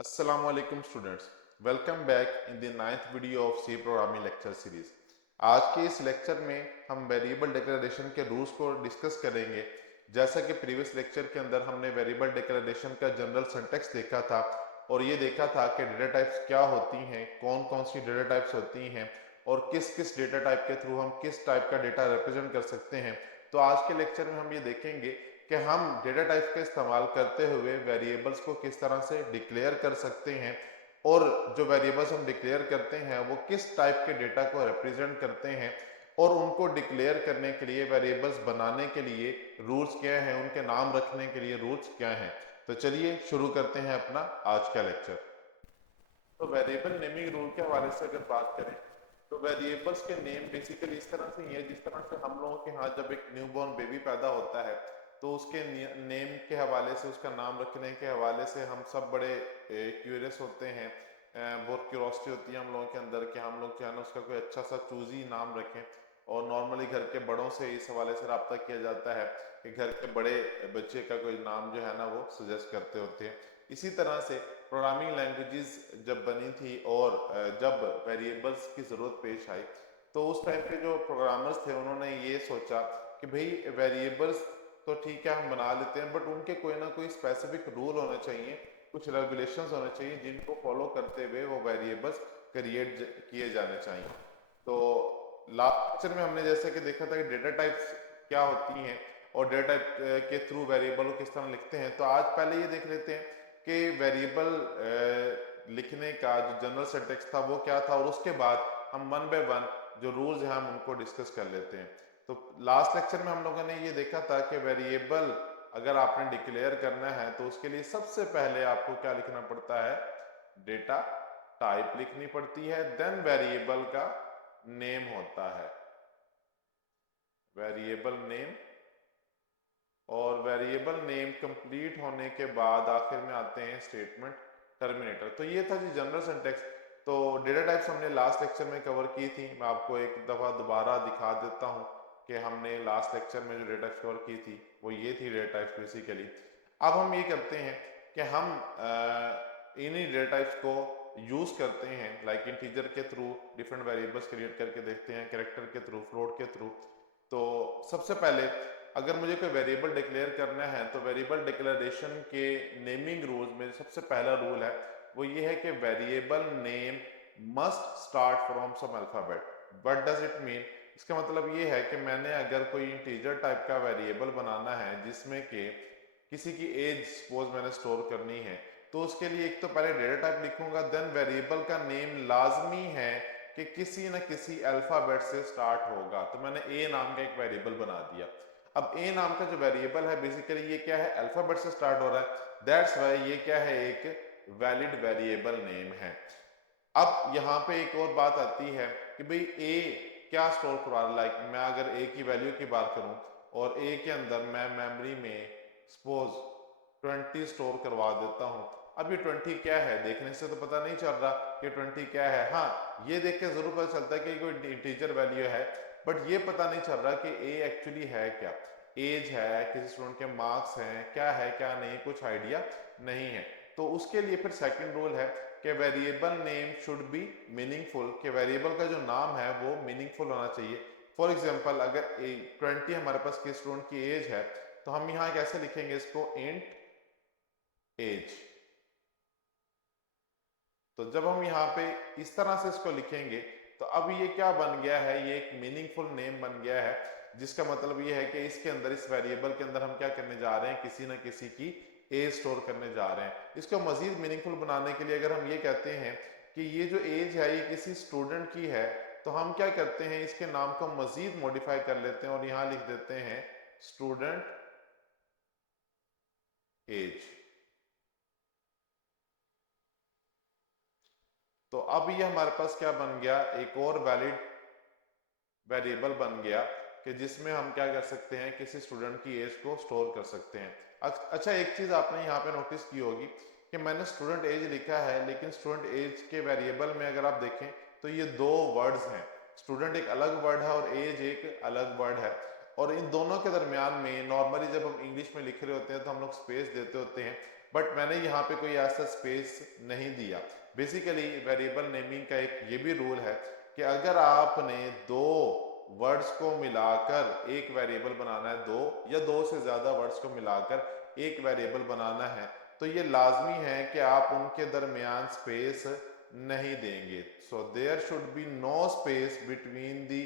Assalamualaikum students, welcome back in the ninth video of C programming lecture series। आज के इस lecture में हम वेरिएबल डिक्लेरेशन के रूल्स को डिस्कस करेंगे। जैसा कि प्रीवियस लेक्चर के अंदर हमने वेरिएबल डिक्लेरेशन का जनरल सिंटैक्स देखा था और ये देखा था कि डेटा टाइप्स क्या होती हैं, कौन कौन सी डेटा टाइप्स होती हैं और किस किस डेटा टाइप के थ्रू हम किस टाइप का डेटा रिप्रेजेंट कर सकते हैं। तो आज के लेक्चर में हम ये देखेंगे कि हम डेटा टाइप का इस्तेमाल करते हुए वेरिएबल्स को किस तरह से डिक्लेयर कर सकते हैं और जो वेरिएबल्स हम डिक्लेयर करते हैं वो किस टाइप के डेटा को रिप्रेजेंट करते हैं और उनको डिक्लेयर करने के लिए वेरिएबल्स बनाने के लिए रूल्स क्या हैं, उनके नाम रखने के लिए रूल्स क्या हैं। तो चलिए शुरू करते हैं अपना आज का लेक्चर। तो वेरिएबल नेमिंग रूल के हवाले से अगर बात करें तो वेरिएबल्स के नेम बेसिकली इस तरह से ही है जिस तरह से हम लोगों के यहाँ जब एक न्यूबॉर्न बेबी पैदा होता है तो उसके नेम के हवाले से, उसका नाम रखने के हवाले से हम सब बड़े क्यूरियस होते हैं। बहुत क्यूरोसिटी होती है हम लोगों के अंदर कि हम लोग जो है ना उसका कोई अच्छा सा चूजी नाम रखें। और नॉर्मली घर के बड़ों से इस हवाले से रब्ता किया जाता है कि घर के बड़े बच्चे का कोई नाम जो है ना वो सजेस्ट करते होते हैं। इसी तरह से प्रोग्रामिंग लैंग्वेजेस जब बनी थी और जब वेरिएबल्स की ज़रूरत पेश आई तो उस टाइम पे जो प्रोग्रामर्स थे उन्होंने ये सोचा कि भाई वेरिएबल्स तो ठीक है हम बना लेते हैं बट उनके कोई ना कोई स्पेसिफिक रूल होने चाहिए, कुछ रेगुलेशंस होने चाहिए जिनको फॉलो करते हुए वो वेरिएबल्स क्रिएट किए जाने चाहिए। तो लास्ट लेक्चर में हमने जैसे कि देखा था कि डेटा टाइप्स क्या होती हैं और डेटा टाइप के थ्रू वेरिएबल को किस तरह लिखते हैं। तो आज पहले ये देख लेते हैं कि वेरिएबल लिखने का जो जनरल सिंटैक्स था वो क्या था और उसके बाद हम वन बाय वन जो रूल्स हैं हम उनको डिस्कस कर लेते हैं। तो लास्ट लेक्चर में हम लोगों ने ये देखा था कि वेरिएबल अगर आपने डिक्लेयर करना है तो उसके लिए सबसे पहले आपको क्या लिखना पड़ता है, डेटा टाइप लिखनी पड़ती है, देन वेरिएबल का नेम होता है, वेरिएबल नेम। और वेरिएबल नेम कंप्लीट होने के बाद आखिर में आते हैं स्टेटमेंट टर्मिनेटर। तो ये था जी जनरल सिंटैक्स। तो डेटा टाइप्स हमने लास्ट लेक्चर में कवर की थी, मैं आपको एक दफ़ा दोबारा दिखा देता हूँ कि हमने लास्ट लेक्चर में जो डेटा टाइप्स कवर की थी वो ये थी डेटा टाइप्स बेसिकली। अब हम ये करते हैं कि हम इन्हीं डेटा टाइप्स को यूज़ करते हैं लाइक इंटीजर के थ्रू डिफरेंट वेरिएबल्स क्रिएट करके देखते हैं, कैरेक्टर के थ्रू, फ्लोट के थ्रू। तो सबसे पहले अगर मुझे कोई वेरिएबल डिक्लेयर करना है तो वेरिएबल डिक्लेरेशन के नेमिंग रूल्स में सबसे पहला रूल है वो ये है कि variable name must start from some alphabet. What does it mean? इसका मतलब ये है कि मैंने अगर कोई इंटीजर टाइप का वेरिएबल बनाना है जिसमें कि किसी की एज सपोज मैंने स्टोर करनी है तो उसके लिए एक तो पहले डेटा टाइप लिखूंगा, देन वेरिएबल का नेम लाजमी है कि किसी न किसी अल्फाबेट से स्टार्ट होगा। तो मैंने ए नाम का एक वेरिएबल बना दिया। अब ए नाम का जो वेरिएबल है बेसिकली ये क्या है, अल्फाबेट से स्टार्ट हो रहा है, दैट्स वाई ये क्या है, एक वैलिड वेरिएबल नेम है। अब यहाँ पे एक और बात आती है कि भाई ए क्या स्टोर करवा रहा है। लाइक मैं अगर ए की वैल्यू की बात करूं और ए के अंदर मैं मेमोरी में सपोज 20 स्टोर करवा देता हूं। अब ये 20 क्या है देखने से तो पता नहीं चल रहा कि 20 क्या है। हाँ, ये देख के जरूर पता चलता है कि कोई इंटीजर वैल्यू है बट ये पता नहीं चल रहा कि ए एक्चुअली है क्या, एज है, किसी स्टूडेंट के मार्क्स हैं, क्या है क्या नहीं, कुछ आइडिया नहीं है। तो उसके लिए फिर सेकंड रूल है कि variable name should be meaningful, कि वेरिएबल का जो नाम है वो मीनिंगफुल होना चाहिए। फॉर एग्जांपल अगर 20 हमारे पास किस स्टूडेंट की एज है तो हम यहाँ कैसे लिखेंगे इसको, इंट एज। तो जब हम यहाँ पे इस तरह से इसको लिखेंगे तो अब ये क्या बन गया है, ये एक मीनिंगफुल नेम बन गया है जिसका मतलब ये है कि इसके अंदर, इस वेरिएबल के अंदर हम क्या करने जा रहे हैं, किसी न किसी की एज स्टोर करने जा रहे हैं। इसको मजीद मीनिंगफुल बनाने के लिए अगर हम ये कहते हैं कि ये जो एज है ये किसी स्टूडेंट की है तो हम क्या करते हैं, इसके नाम को मजीद मॉडिफाई कर लेते हैं और यहाँ लिख देते हैं स्टूडेंट एज। तो अब ये हमारे पास क्या बन गया, एक और वैलिड वेरिएबल बन गया कि जिसमें हम क्या कर सकते हैं, किसी स्टूडेंट की एज को स्टोर कर सकते हैं। अच्छा, एक चीज आपने यहाँ पे नोटिस की होगी कि मैंने स्टूडेंट एज लिखा है लेकिन स्टूडेंट एज के वेरिएबल में अगर आप देखें तो ये दो वर्ड्स हैं, स्टूडेंट एक अलग वर्ड है और एज एक अलग वर्ड है। और इन दोनों के दरमियान में नॉर्मली जब हम इंग्लिश में लिख रहे होते हैं तो हम लोग स्पेस देते होते हैं बट मैंने यहाँ पे कोई ऐसा स्पेस नहीं दिया। बेसिकली वेरिएबल नेमिंग का एक ये भी रूल है कि अगर आपने दो वर्ड्स को मिलाकर एक वेरिएबल बनाना है, दो या दो से ज्यादा वर्ड्स को मिलाकर एक वेरिएबल बनाना है, तो ये लाजमी है कि आप उनके दरमियान स्पेस नहीं देंगे। So there should be no space between the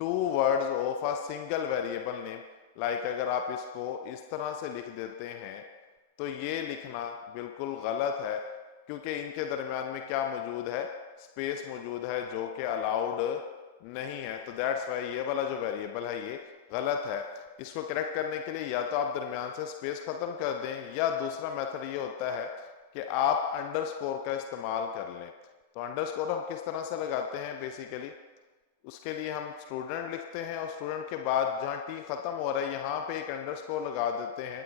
two words of a single variable name. Like अगर आप इसको इस तरह से लिख देते हैं तो ये लिखना बिल्कुल गलत है, क्योंकि इनके दरमियान में क्या मौजूद है, स्पेस मौजूद है, जो कि अलाउड नहीं है। तो दैट्स वाई ये वाला जो वेरिएबल है ये गलत है। इसको करेक्ट करने के लिए या तो आप दरमियान से स्पेस खत्म कर दें, या दूसरा मेथड ये होता है कि आप अंडरस्कोर का इस्तेमाल कर लें। तो अंडरस्कोर हम किस तरह से लगाते हैं, बेसिकली उसके लिए हम स्टूडेंट लिखते हैं और स्टूडेंट के बाद जहाँ टी खत्म हो रहा है यहाँ पे एक अंडरस्कोर लगा देते हैं।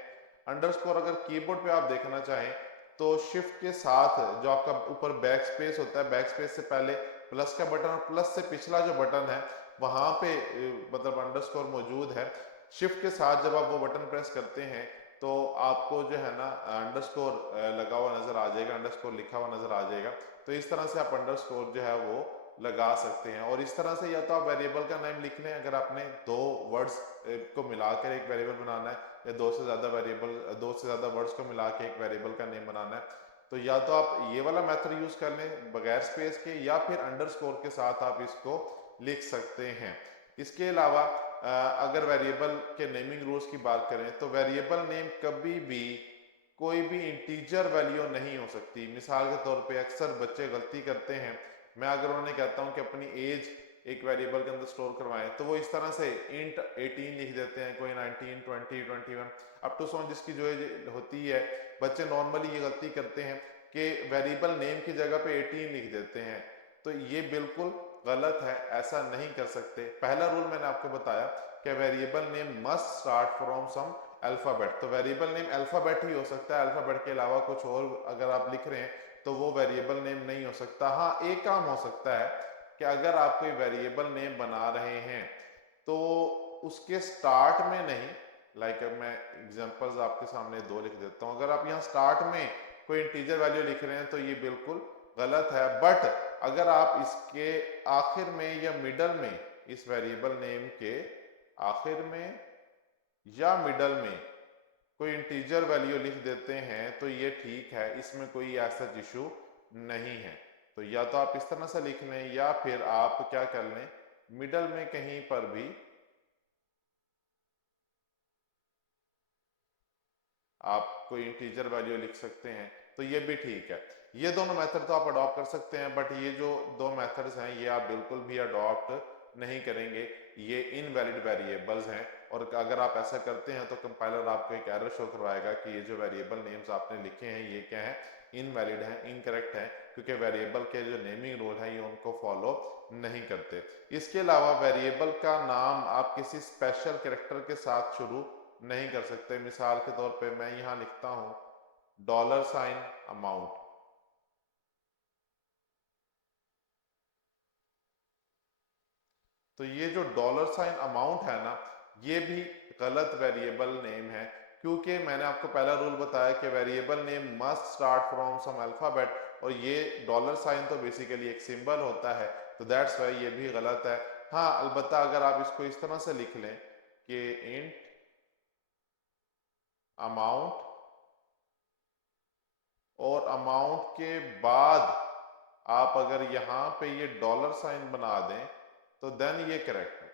अंडरस्कोर अगर कीबोर्ड पे आप देखना चाहें तो शिफ्ट के साथ जो आपका ऊपर बैक स्पेस होता है, बैक स्पेस से पहले प्लस का बटन और प्लस से पिछला जो बटन है वहां पे मतलब अंडरस्कोर मौजूद है। शिफ्ट के साथ जब आप वो बटन प्रेस करते हैं तो आपको जो है ना अंडरस्कोर लगा हुआ नजर आ जाएगा, अंडरस्कोर लिखा हुआ नजर आ जाएगा। तो इस तरह से आप अंडरस्कोर जो है वो लगा सकते हैं। और इस तरह से या तो आप वेरिएबल का नाम लिख लें, अगर आपने दो वर्ड्स को मिलाकर एक वेरिएबल बनाना है, या दो से ज़्यादा वेरिएबल, दो से ज़्यादा वर्ड्स को मिला के एक वेरिएबल का नेम बनाना है, तो या तो आप ये वाला मेथड यूज़ कर लें बगैर स्पेस के, या फिर अंडरस्कोर के साथ आप इसको लिख सकते हैं। इसके अलावा अगर वेरिएबल के नेमिंग रूल्स की बात करें तो वेरिएबल नेम कभी भी कोई भी इंटीजर वैल्यू नहीं हो सकती। मिसाल के तौर पे अक्सर बच्चे गलती करते हैं, मैं अगर उन्हें कहता हूं कि अपनी एज एक वेरिएबल के अंदर स्टोर करवाएं तो वो इस तरह से इंट 18 लिख देते हैं, कोई 19, 20, 21 अप टू सॉन जिसकी जो एज होती है। बच्चे नॉर्मली ये गलती करते हैं कि वेरिएबल नेम की जगह पे 18 लिख देते हैं। तो ये बिल्कुल गलत है, ऐसा नहीं कर सकते। पहला रूल मैंने आपको बताया कि variable name must start from some alphabet. तो वेरिएबल नेम अल्फाबेट ही हो सकता है, अल्फाबेट के अलावा कुछ और अगर आप लिख रहे हैं तो वो वेरिएबल नेम नहीं हो सकता। हाँ, एक काम हो सकता है कि अगर आप कोई वेरिएबल नेम बना रहे हैं तो उसके स्टार्ट में नहीं, लाइक मैं एग्जांपल्स आपके सामने दो लिख देता हूं। अगर आप यहाँ स्टार्ट में कोई इंटीजर वैल्यू लिख रहे हैं तो ये बिल्कुल गलत है। बट अगर आप इसके आखिर में या मिडल में, इस वेरिएबल नेम के आखिर में या मिडल में कोई इंटीजर वैल्यू लिख देते हैं तो ये ठीक है, इसमें कोई ऐसा इशू नहीं है। तो या तो आप इस तरह से लिख लें या फिर आप क्या कर लें, मिडल में कहीं पर भी आप कोई इंटीजर वैल्यू लिख सकते हैं, तो ये भी ठीक है। ये दोनों मेथड तो आप अडॉप्ट कर सकते हैं, बट ये जो दो मेथड्स हैं ये आप बिल्कुल भी अडॉप्ट नहीं करेंगे, ये इनवैलिड वेरिएबल्स हैं। और अगर आप ऐसा करते हैं तो कंपाइलर आपको एक एरर शो करवाएगा कि ये जो वेरिएबल नेम्स आपने लिखे हैं ये क्या है, इनवैलिड है, इनकरेक्ट है, क्योंकि वेरिएबल के जो नेमिंग रूल है ये उनको फॉलो नहीं करते। इसके अलावा वेरिएबल का नाम आप किसी स्पेशल कैरेक्टर के साथ शुरू नहीं कर सकते। मिसाल के तौर पे मैं यहां लिखता हूं $, अमाउंट, तो ये जो $, है ना, ये भी गलत वेरिएबल नेम है, क्योंकि मैंने आपको पहला रूल बताया कि variable name must start from some alphabet, और ये $, तो बेसिकली एक सिंबल होता है, तो दैट्स वाई ये भी गलत है। हाँ, अलबत्ता अगर आप इसको इस तरह से लिख लें कि इंट अमाउंट, और अमाउंट के बाद आप अगर यहाँ पे ये $, बना दें तो देन ये करेक्ट है।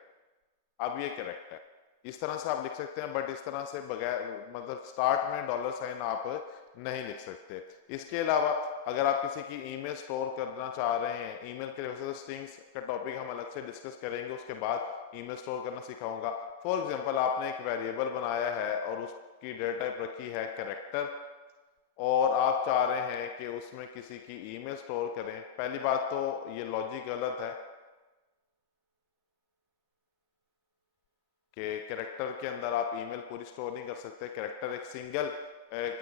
अब ये करेक्ट है, इस तरह से आप लिख सकते हैं, बट इस तरह से बगैर मतलब स्टार्ट में $, आप नहीं लिख सकते। इसके अलावा अगर आप किसी की ईमेल स्टोर करना चाह रहे हैं, ईमेल के वैसे तो स्ट्रिंग्स का टॉपिक हम अलग से डिस्कस करेंगे, उसके बाद ईमेल स्टोर करना सिखाऊंगा। फॉर एग्जांपल आपने एक वेरिएबल बनाया है और उसकी डेटा टाइप रखी है कैरेक्टर, और आप चाह रहे हैं कि उसमें किसी की ईमेल स्टोर करें। पहली बात तो ये लॉजिक गलत है कि कैरेक्टर के अंदर आप ईमेल पूरी स्टोर नहीं कर सकते। कैरेक्टर एक सिंगल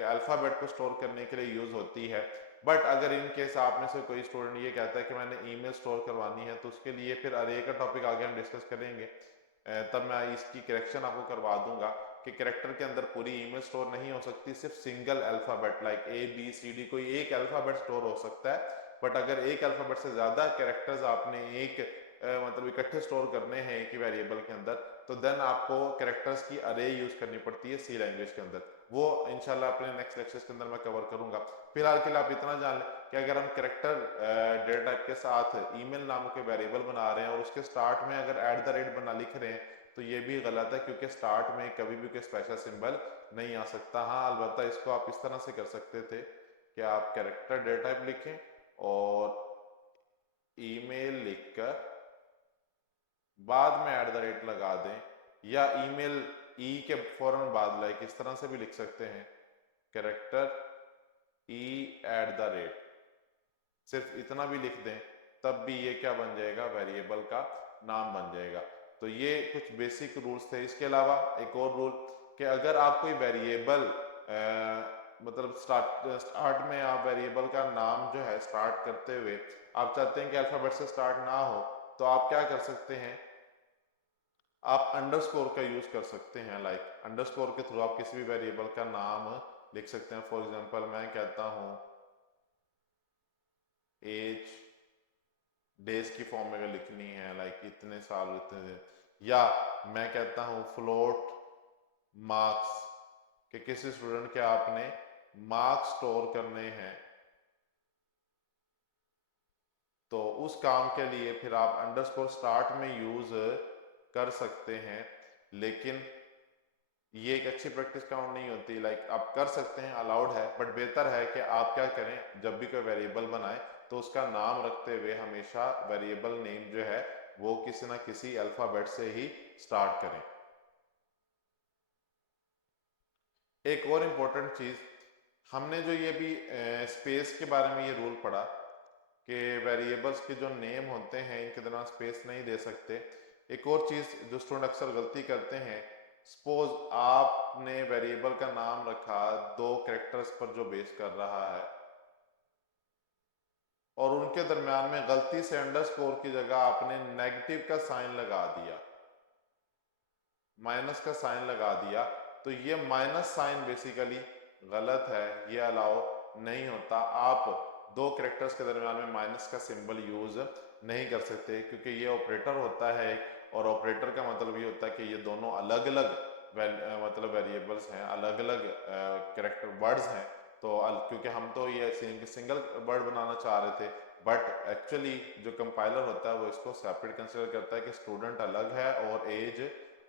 अल्फाबेट को स्टोर करने के लिए यूज होती है। बट अगर इन केस आप में से कोई स्टूडेंट ये कहता है कि मैंने ईमेल स्टोर करवानी है, तो उसके लिए फिर अरे का टॉपिक आगे हम डिस्कस करेंगे, तब मैं इसकी करेक्शन आपको करवा दूंगा। कि कैरेक्टर के अंदर पूरी ईमेल स्टोर नहीं हो सकती, सिर्फ सिंगल अल्फाबेट लाइक ABCD कोई एक अल्फाबेट स्टोर हो सकता है। बट अगर एक अल्फाबेट से ज्यादा कैरेक्टर्स आपने एक मतलब इकट्ठे स्टोर करने हैं एक ही वेरिएबल के अंदर, तो देन आपको कैरेक्टर्स की अरे यूज करनी पड़ती है सी लैंग्वेज के अंदर। वो इंशाल्लाह अपने नेक्स्ट लेक्चर्स के अंदर मैं कवर करूंगा। फिलहाल के लिए आप इतना जान लें कि अगर हम कैरेक्टर डेटा टाइप के साथ ईमेल नाम के वेरिएबल बना रहे हैं और उसके स्टार्ट में अगर @ बना लिख रहे हैं, तो ये भी गलत है, क्योंकि स्टार्ट में कभी भी कोई स्पेशल सिंबल नहीं आ सकता। हाँ अलबत्ता इसको आप इस तरह से कर सकते थे कि आप कैरेक्टर डेटा टाइप लिखें और ईमेल लिखकर बाद में @ लगा दें, या ईमेल के फौरन बाद लाइक इस तरह से भी लिख सकते हैं, कैरेक्टर @ सिर्फ इतना भी लिख दें, तब भी ये क्या बन जाएगा, वेरिएबल का नाम बन जाएगा। तो ये कुछ बेसिक रूल्स थे। इसके अलावा एक और रूल कि अगर आप कोई वेरिएबल मतलब स्टार्ट में आप वेरिएबल का नाम जो है स्टार्ट करते हुए आप चाहते हैं कि अल्फाबेट से स्टार्ट ना हो, तो आप क्या कर सकते हैं, आप अंडरस्कोर का यूज कर सकते हैं। लाइक अंडरस्कोर के थ्रू आप किसी भी वेरिएबल का नाम लिख सकते हैं। फॉर एग्जांपल मैं कहता हूं एज डेज की फॉर्म में अगर लिखनी है लाइक इतने साल इतने दिन, या मैं कहता हूं फ्लोट मार्क्स कि किसी स्टूडेंट के आपने मार्क्स स्टोर करने हैं, तो उस काम के लिए फिर आप अंडरस्कोर स्टार्ट में यूज कर सकते हैं। लेकिन ये एक अच्छी प्रैक्टिस काउंट नहीं होती। लाइक आप कर सकते हैं, अलाउड है, बट बेहतर है कि आप क्या करें, जब भी कोई वेरिएबल बनाए तो उसका नाम रखते हुए हमेशा वेरिएबल नेम जो है वो किसी ना किसी अल्फाबेट से ही स्टार्ट करें। एक और इम्पोर्टेंट चीज, हमने जो ये भी स्पेस के बारे में ये रूल पढ़ा कि वेरिएबल्स के जो नेम होते हैं इनके दौरान स्पेस नहीं दे सकते। एक और चीज जो स्टूडेंट अक्सर गलती करते हैं, सपोज आपने वेरिएबल का नाम रखा 2 कैरेक्टर्स पर जो बेस कर रहा है, और उनके दरमियान में गलती से अंडरस्कोर की जगह आपने नेगेटिव का साइन लगा दिया, माइनस का साइन लगा दिया, तो ये माइनस साइन बेसिकली गलत है, ये अलाउ नहीं होता। आप 2 कैरेक्टर्स के दरमियान में माइनस का सिंबल यूज नहीं कर सकते, क्योंकि ये ऑपरेटर होता है और ऑपरेटर का मतलब ये होता है कि ये दोनों अलग अलग मतलब वेरिएबल्स हैं, अलग अलग कैरेक्टर वर्ड्स हैं। तो क्योंकि हम तो ये सिंगल वर्ड बनाना चाह रहे थे, बट एक्चुअली जो कंपाइलर होता है वो इसको सेपरेट कंसिडर करता है कि स्टूडेंट अलग है और एज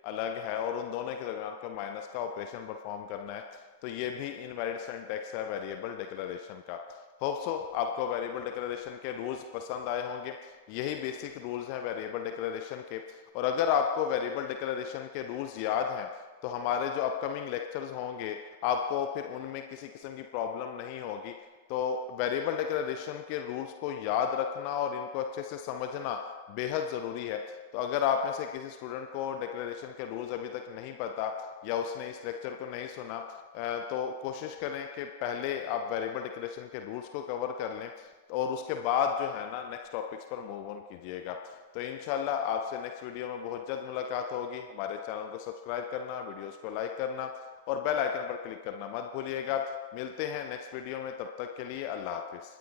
अलग है, और उन दोनों के दरमियान को माइनस का ऑपरेशन परफॉर्म करना है। तो ये भी इनवैलिड सिंटैक्स है वेरिएबल डिक्लेरेशन का। होप सो आपको वेरिएबल डिक्लेरेशन के रूल्स पसंद आए होंगे। यही बेसिक रूल्स हैं वेरिएबल डिक्लेरेशन के। और अगर आपको वेरिएबल डिक्लेरेशन के रूल्स याद हैं तो हमारे जो अपकमिंग लेक्चर्स होंगे आपको फिर उनमें किसी किस्म की प्रॉब्लम नहीं होगी। तो वेरिएबल डिक्लेरेशन के रूल्स को याद रखना और इनको अच्छे से समझना बेहद ज़रूरी है। तो अगर आप में से किसी स्टूडेंट को डिक्लेरेशन के रूल्स अभी तक नहीं पता या उसने इस लेक्चर को नहीं सुना, तो कोशिश करें कि पहले आप वेरिएबल डिक्लेरेशन के रूल्स को कवर कर लें और उसके बाद जो है ना नेक्स्ट टॉपिक्स पर मूव ऑन कीजिएगा। तो इंशाल्लाह आपसे नेक्स्ट वीडियो में बहुत जल्द मुलाकात होगी। हमारे चैनल को सब्सक्राइब करना, वीडियोस को लाइक करना और बेल आइकन पर क्लिक करना मत भूलिएगा। मिलते हैं नेक्स्ट वीडियो में, तब तक के लिए अल्लाह हाफिज़।